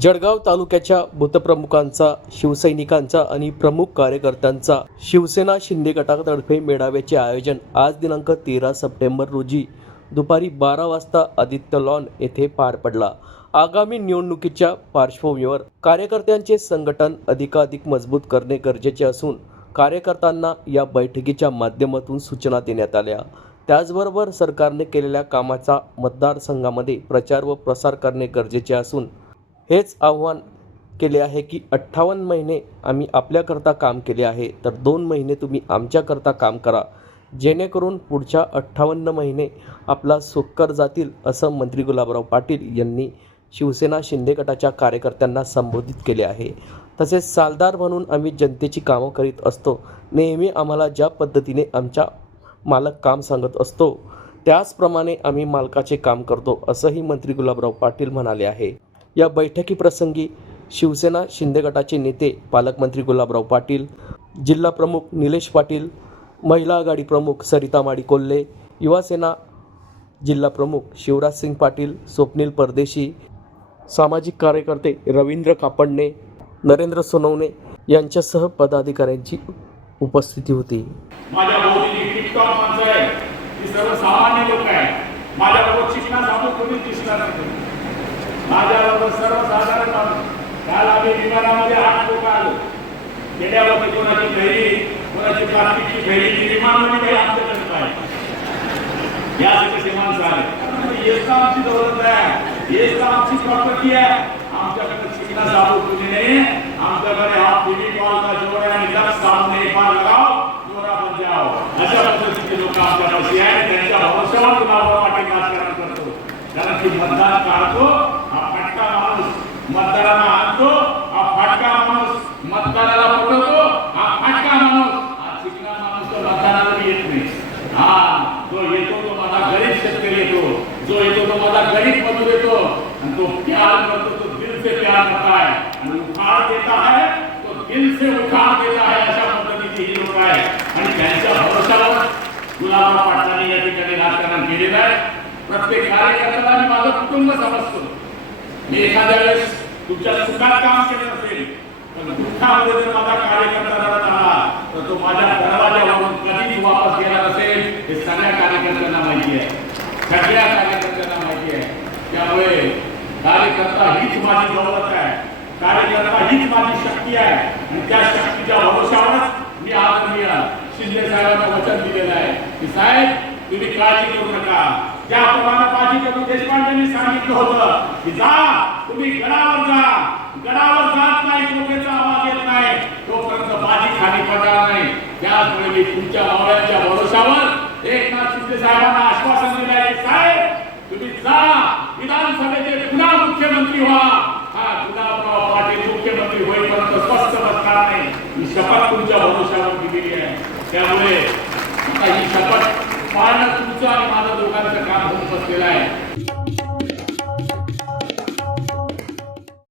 जळगाव तालुक्याच्या भूतप्रमुखांचा शिवसैनिकांचा आणि प्रमुख कार्यकर्त्यांचा शिवसेना शिंदे गटातर्फे मेळाव्याचे आयोजन आज दिनांक तेरा सप्टेंबर रोजी दुपारी बारा वाजता आदित्य लॉन येथे पार पडला. आगामी निवडणुकीच्या पार्श्वभूमीवर कार्यकर्त्यांचे संघटन अधिकाधिक मजबूत करणे गरजेचे असून कार्यकर्त्यांना या बैठकीच्या माध्यमातून सूचना देण्यात आल्या. त्याचबरोबर सरकारने केलेल्या कामाचा मतदारसंघामध्ये प्रचार व प्रसार करणे गरजेचे असून हेच आव्हान केले आहे की अठ्ठावन्न महिने आम्ही आपल्याकरता काम केले आहे तर दोन महिने तुम्ही आमच्याकरता काम करा. जेणेकरून पुढच्या अठ्ठावन्न महिने आपला सुखकर जातील असं मंत्री गुलाबराव पाटील यांनी शिवसेना शिंदे गटाच्या कार्यकर्त्यांना संबोधित केले आहे. तसेच सालदार म्हणून आम्ही जनतेची कामं करीत असतो. नेहमी आम्हाला ज्या पद्धतीने आमच्या मालक काम सांगत असतो त्याचप्रमाणे आम्ही मालकाचे काम करतो असंही मंत्री गुलाबराव पाटील म्हणाले आहे. या बैठकीप्रसंगी शिवसेना शिंदे गटाचे नेते पालकमंत्री गुलाबराव पाटील जिल्हा प्रमुख निलेश पाटील महिला आघाडी प्रमुख सरिता माडी कोल्हे युवासेना जिल्हा प्रमुख शिवराजसिंग पाटील स्वप्नील परदेशी सामाजिक कार्यकर्ते रवींद्र कापडणे नरेंद्र सोनवणे यांच्यासह पदाधिकाऱ्यांची उपस्थिती होती. माझ्या माणसं आहे सर्वसामान्य लोक आहे माझ्याबरोबर शिकणार कोणी दिसणार नाही. माझ्याबरोबर सर्वसाधारण माणूस. काल आम्ही विमानामध्ये आठ लोक आलो. गेल्यावरती कोणाची घरी कोणाची प्लास्टिकची घरी विमानामध्ये काही आमच्याकडे पाहिजे आमची दौलत आहे. आमची प्रॉपर्टी आहे. आमच्याकडे शिकणार सांगू नाही. आमच्याकडे हा टीव्ही कॉल का जोड आहे आणि सामने पार जोरा जाओ अशा पद्धतीचे लोक आमच्यापाशी आहेत. त्यांच्या राजकारण करतो. कारण की मतदान काढतो. हा, जो येतो तो माझा गरीब शेतकरी येतो जो येतो तो माझा गरीब मजूर येतो आणि तो प्यार करतो तो दिल से प्यार करता है। आणि उखाड़ देता है तो दिल से उखाड़ देता है अशा पद्धतीची ही लोक आहे आणि त्यांच्या भरोशावर गुलाबराव पाटलांनी या ठिकाणी राजकारण केलेलं आहे प्रत्येक कार्यकर्त्याला मी माझं कुटुंब समजतो मी एखाद्या वेळेस तुमच्या सुखात काम केलं नसेल पण दुःखामध्ये जर माझा कार्यकर्ता रडत आला तर तो माझ्या त्यामुळे कार्यकर्ता हीच माझी दौलत आहे. कार्यकर्ता हीच माझी शक्ती आहे. आणि त्या शक्तीच्या भरोशावरच मी आदरणीय शिंदे साहेबांना वचन दिलेलं आहे. की साहेब तुम्ही काळजी करू नका. ज्याप्रमाणे बाजी करून देशपांडेंनी सांगितलं होतं की जा तुम्ही गडावर जा. गडावर जात नाही डोक्याचा आवाज येत नाही. तोपर्यंत बाजी खाली पडणार नाही. त्याचमुळे मी तुमच्या मावळ्यांच्या भरोशावर एकनाथ शिंदे साहेबांना आश्वासन दिलं आहे साहेब तुम्ही जा विधानसभेचे पुन्हा मुख्यमंत्री व्हा. हा गुलाबराव पाटील मुख्यमंत्री होईपर्यंत स्वस्त बसणार नाही. ही शपथ तुमच्या भरोशावर दिलेली आहे. त्यामुळे आता ही शपथ पाळणं तुमचं आणि माझं दोघांचं काम होऊन बसलेलं आहे.